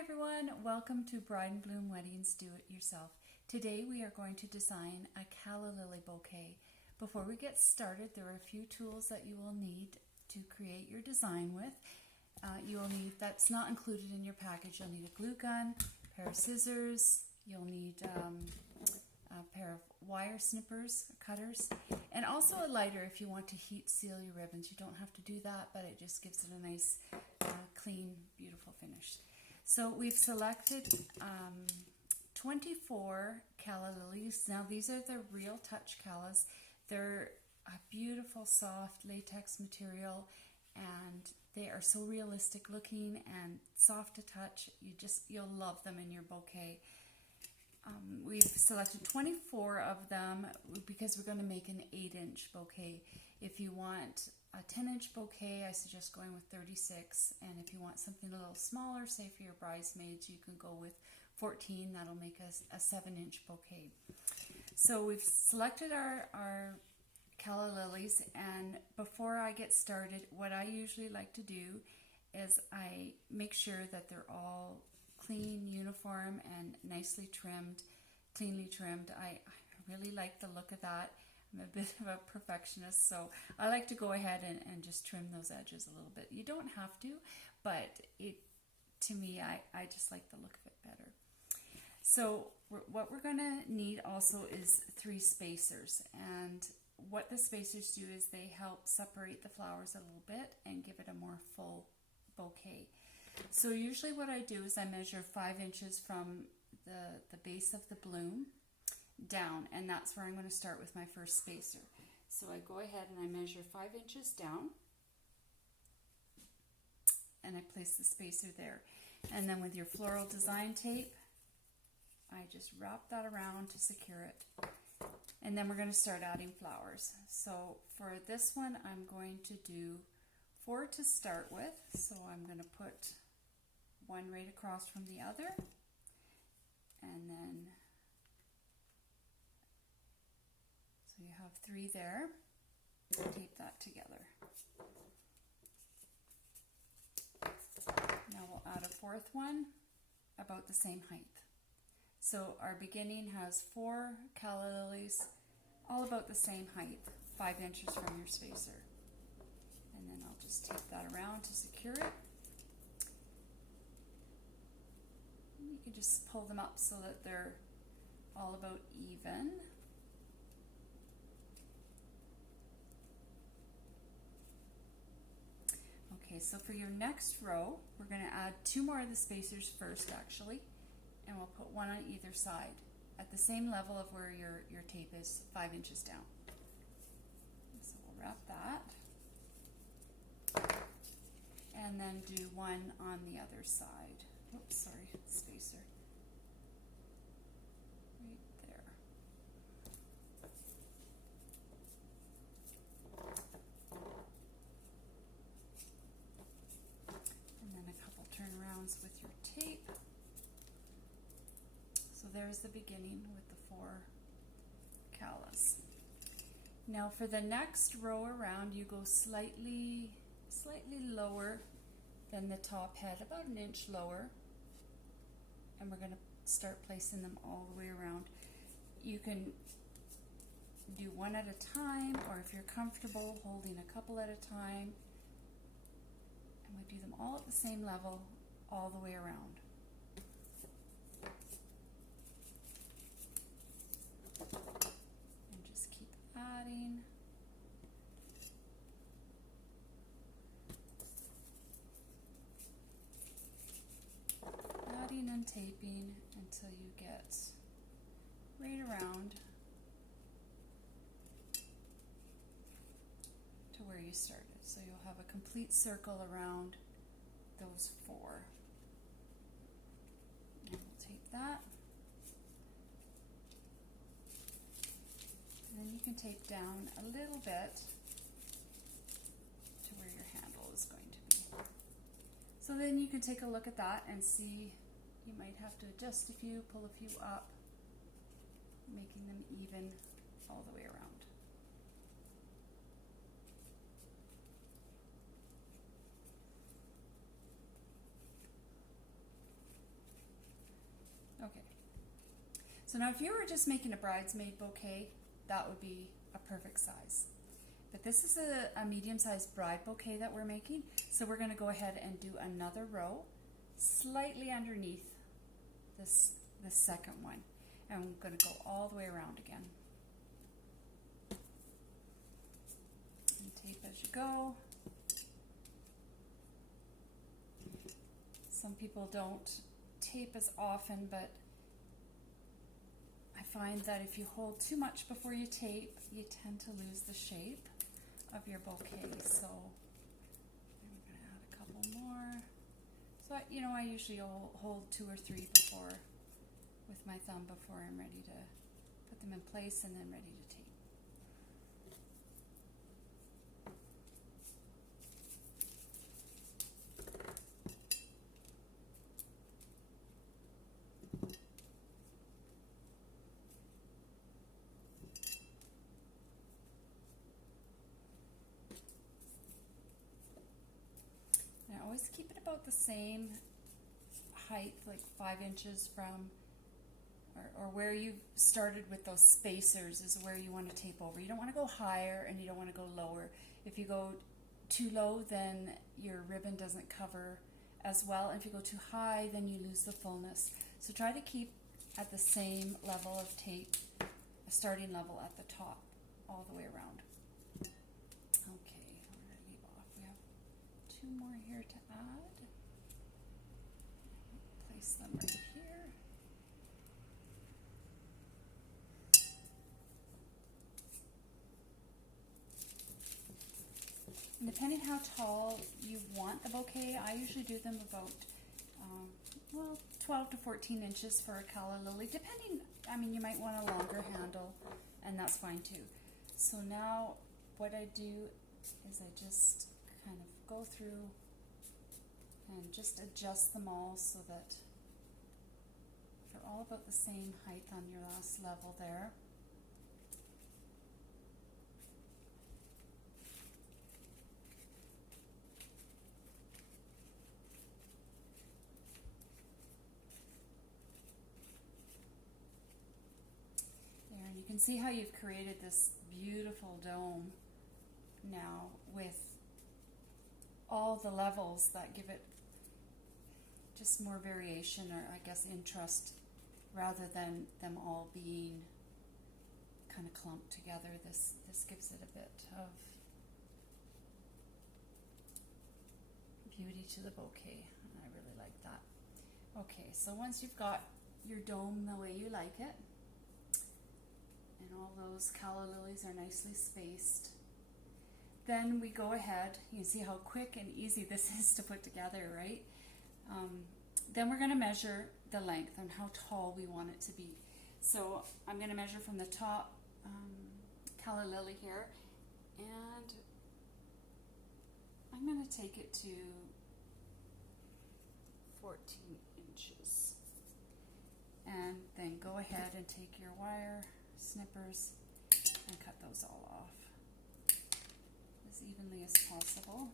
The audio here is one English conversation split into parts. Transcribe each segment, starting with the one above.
everyone, welcome to Bride and Bloom Weddings Do It Yourself. Today we are going to design a calla lily bouquet. Before we get started, there are a few tools that you will need to create your design with. You will need, that's not included in your package, you'll need a glue gun, a pair of scissors, you'll need a pair of wire snippers, cutters, and also a lighter if you want to heat seal your ribbons. You don't have to do that, but it just gives it a nice, clean, beautiful finish. So we've selected 24 calla lilies. Now these are the Real Touch callas. They're a beautiful soft latex material and they are so realistic looking and soft to touch. You'll love them in your bouquet. We've selected 24 of them because we're going to make an 8-inch bouquet. If you want a 10-inch bouquet, I suggest going with 36, and if you want something a little smaller, say for your bridesmaids, you can go with 14. That'll make us a 7-inch bouquet. So we've selected our calla lilies, and before I get started, what I usually like to do is I make sure that they're all clean, uniform, and nicely trimmed, cleanly trimmed. I really like the look of that. I'm a bit of a perfectionist, so I like to go ahead and just trim those edges a little bit. You don't have to, but to me, I just like the look of it better. So what we're going to need also is 3 spacers, and what the spacers do is they help separate the flowers a little bit and give it a more full bouquet. So usually what I do is I measure 5 inches from the base of the bloom down, and that's where I'm going to start with my first spacer. So I go ahead and I measure 5 inches down and I place the spacer there. And then with your floral design tape, I just wrap that around to secure it. And then we're going to start adding flowers. So for this one, I'm going to do 4 to start with. So I'm going to put one right across from the other, and then so you have 3 there. Tape that together. Now we'll add a 4th one about the same height. So our beginning has 4 calla lilies, all about the same height, 5 inches from your spacer. And then I'll just tape that around to secure it. You can just pull them up so that they're all about even. Okay, so for your next row, we're going to add 2 more of the spacers first, actually, and we'll put one on either side at the same level of where your tape is, 5 inches down. So we'll wrap that, and then do one on the other side. Oops, sorry, spacer. Right there. And then a couple turnarounds with your tape. So there's the beginning with the 4 callas. Now for the next row around, you go slightly lower than the top head, about 1 inch lower, and we're going to start placing them all the way around. You can do one at a time, or if you're comfortable, holding a couple at a time, and we do them all at the same level all the way around. And just keep adding. And taping until you get right around to where you started. So you'll have a complete circle around those 4. And we'll tape that. And then you can tape down a little bit to where your handle is going to be. So then you can take a look at that and see. You might have to adjust a few, pull a few up, making them even all the way around. Okay. So now if you were just making a bridesmaid bouquet, that would be a perfect size. But this is a medium-sized bride bouquet that we're making. So we're going to go ahead and do another row slightly underneath this second one. And I'm going to go all the way around again. And tape as you go. Some people don't tape as often, but I find that if you hold too much before you tape, you tend to lose the shape of your bouquet. So I'm going to add a couple more. So I usually hold 2 or 3 before, with my thumb, before I'm ready to put them in place and then ready to tape. And I always keep it about the same height, like 5 inches from, or where you started with those spacers is where you want to tape over. You don't want to go higher and you don't want to go lower. If you go too low, then your ribbon doesn't cover as well. And if you go too high, then you lose the fullness. So try to keep at the same level of tape, a starting level at the top, all the way around. Okay, we're going to leave off. We have 2 more here to add. Place them right here. And depending how tall you want the bouquet, I usually do them about, 12 to 14 inches for a calla lily. Depending, you might want a longer handle, and that's fine too. So now what I do is I just kind of go through and just adjust them all so that they're all about the same height on your last level there. You can see how you've created this beautiful dome now with all the levels that give it just more variation, or I guess interest, rather than them all being kind of clumped together. This gives it a bit of beauty to the bouquet, and I really like that. Okay, so once you've got your dome the way you like it, and all those calla lilies are nicely spaced, then we go ahead. You can see how quick and easy this is to put together, right? Then we're going to measure the length and how tall we want it to be. So I'm going to measure from the top calla lily here, and I'm going to take it to 14 inches. And then go ahead and take your wire snippers and cut those all off as evenly as possible.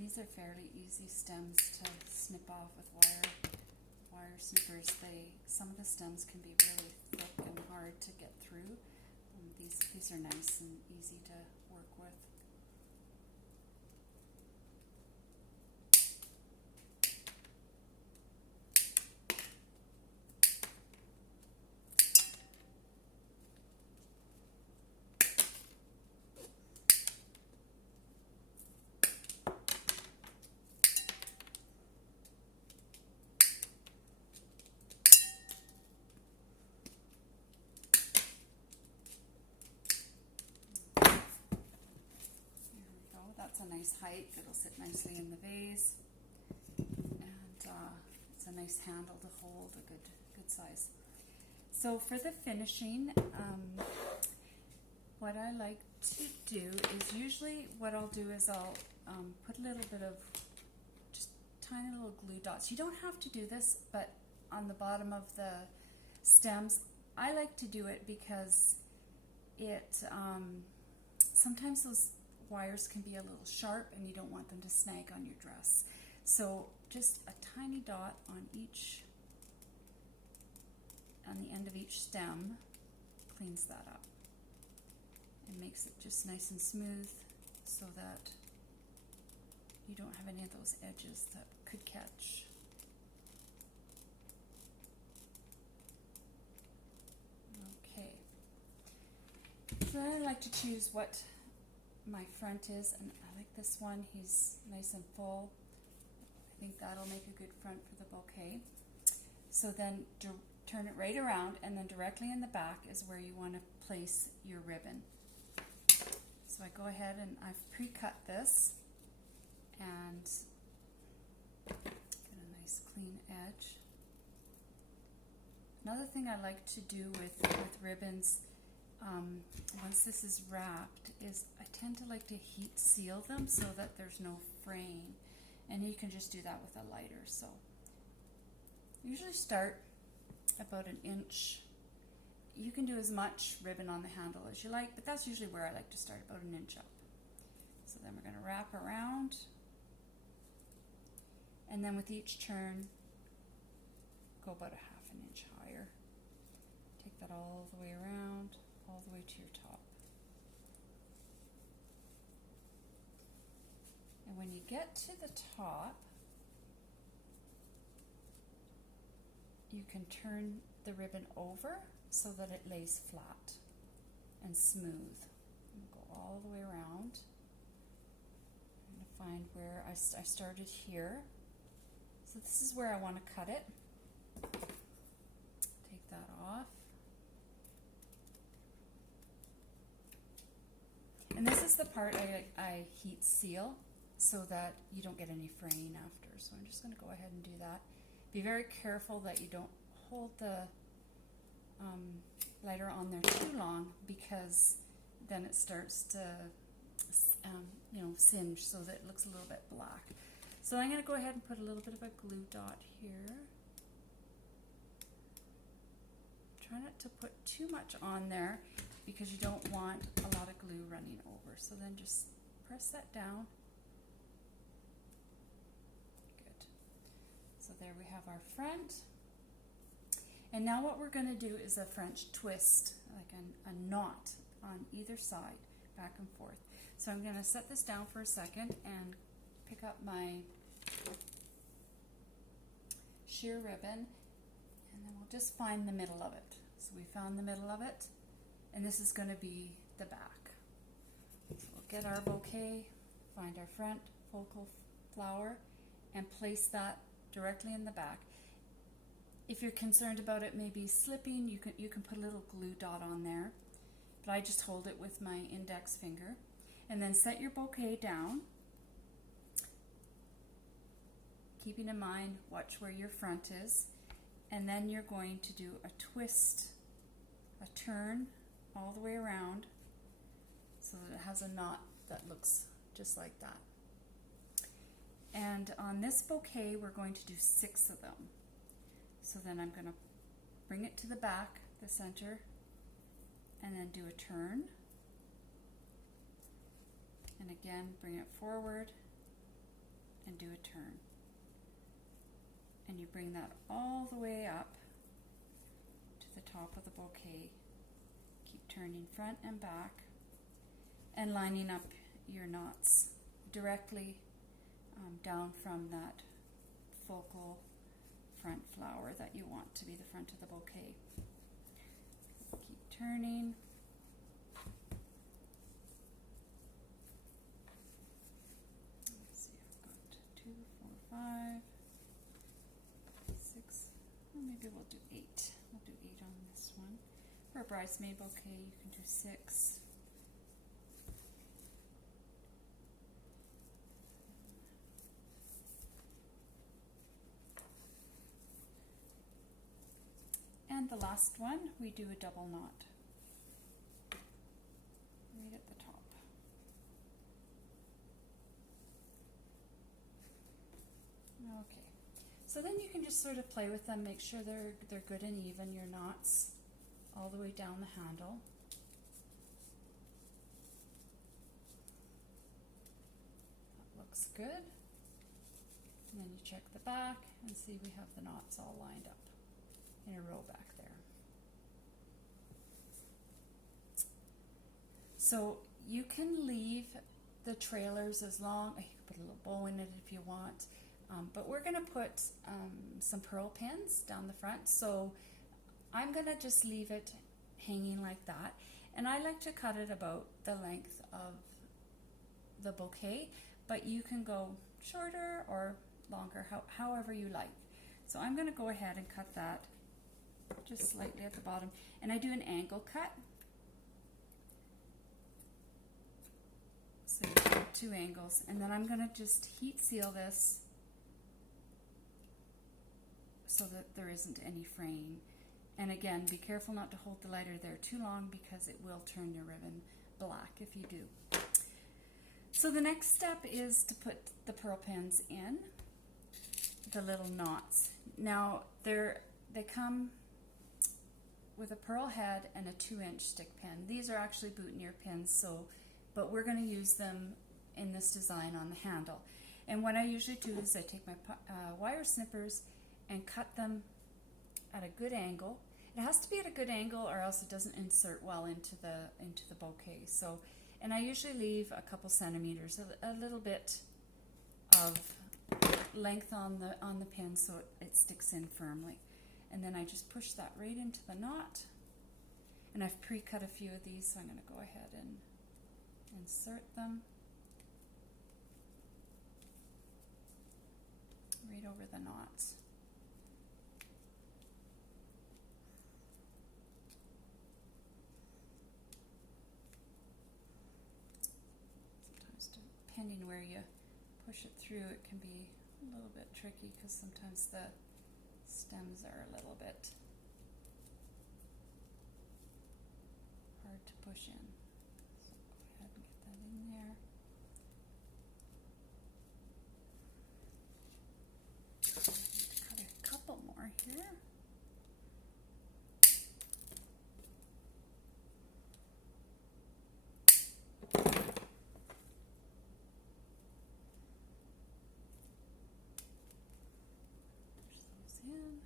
These are fairly easy stems to snip off with wire snippers. Some of the stems can be really thick and hard to get through. These are nice and easy to work with. That's a nice height. It'll sit nicely in the vase, and it's a nice handle to hold, a good size. So for the finishing, what I like to do is, usually what I'll do is I'll put a little bit of just tiny little glue dots. You don't have to do this, but on the bottom of the stems. I like to do it because it sometimes those wires can be a little sharp and you don't want them to snag on your dress. So just a tiny dot on the end of each stem cleans that up and makes it just nice and smooth so that you don't have any of those edges that could catch. Okay, so then I like to choose what my front is, and I like this one. He's nice and full. I think that'll make a good front for the bouquet. So then turn it right around, and then directly in the back is where you want to place your ribbon. So I go ahead and I've pre-cut this and get a nice clean edge. Another thing I like to do with ribbons, once this is wrapped, is I tend to like to heat seal them so that there's no fraying, and you can just do that with a lighter. So usually start about an inch. You can do as much ribbon on the handle as you like, but that's usually where I like to start, about an inch up. So then we're going to wrap around, and then with each turn go about a half an inch higher. Take that all the way around, all the way to your top. And when you get to the top, you can turn the ribbon over so that it lays flat and smooth. And go all the way around. I'm going to find where I started here. So this is where I want to cut it. Take that off. And this is the part I heat seal so that you don't get any fraying after. So I'm just going to go ahead and do that. Be very careful that you don't hold the lighter on there too long, because then it starts to singe so that it looks a little bit black. So I'm going to go ahead and put a little bit of a glue dot here. Try not to put too much on there because you don't want a lot of glue running over. So then just press that down. Good. So there we have our front. And now what we're going to do is a French twist, like a knot on either side, back and forth. So I'm going to set this down for a second and pick up my sheer ribbon, and then we'll just find the middle of it. So we found the middle of it, and this is going to be the back. So we'll get our bouquet, find our front focal flower, and place that directly in the back. If you're concerned about it maybe slipping, you can put a little glue dot on there, but I just hold it with my index finger. And then set your bouquet down, keeping in mind, watch where your front is, and then you're going to do a twist, a turn all the way around so that it has a knot that looks just like that. And on this bouquet we're going to do 6 of them. So then I'm going to bring it to the back, the center, and then do a turn. And again, bring it forward and do a turn. And you bring that all the way up to the top of the bouquet. Keep turning front and back and lining up your knots directly down from that focal front flower that you want to be the front of the bouquet. Keep turning. Let's see, I've got 2, 4, 5, 6, or maybe we'll do 8. We'll do 8 on this one. For a bridesmaid bouquet, you can do 6. And the last one, we do a double knot right at the top. Okay, So then you can just sort of play with them, make sure they're good and even, your knots all the way down the handle. That looks good. And then you check the back and see we have the knots all lined up in a row back there. So you can leave the trailers as long, you can put a little bow in it if you want, but we're going to put some pearl pins down the front, so I'm going to just leave it hanging like that, and I like to cut it about the length of the bouquet, but you can go shorter or longer, however you like. So I'm going to go ahead and cut that just slightly at the bottom, and I do an angle cut. So you have 2 angles, and then I'm going to just heat seal this so that there isn't any fraying. And again, be careful not to hold the lighter there too long because it will turn your ribbon black if you do. So the next step is to put the pearl pins in, the little knots. Now they come with a pearl head and a 2-inch stick pin. These are actually boutonniere pins, but we're going to use them in this design on the handle. And what I usually do is I take my wire snippers and cut them at a good angle. It has to be at a good angle or else it doesn't insert well into the bouquet. So, and I usually leave a couple centimeters, a little bit of length on the pin so it sticks in firmly. And then I just push that right into the knot. And I've pre-cut a few of these, so I'm going to go ahead and insert them right over the knots. Sometimes depending where you push it through, it can be a little bit tricky because sometimes the stems are a little bit hard to push in. So go ahead and get that in there. Cut a couple more here. Push those in.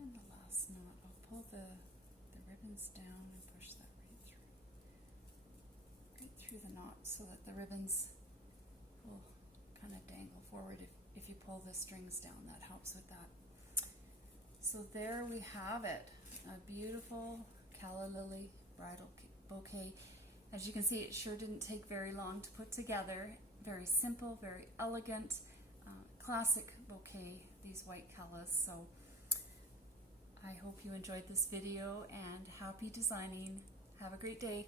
And the last knot, I'll pull the ribbons down and push that right through the knot so that the ribbons will kind of dangle forward. If you pull the strings down, that helps with that. So there we have it, a beautiful Calla Lily bridal bouquet. As you can see, it sure didn't take very long to put together. Very simple, very elegant, classic bouquet, these white callas. So I hope you enjoyed this video and happy designing. Have a great day.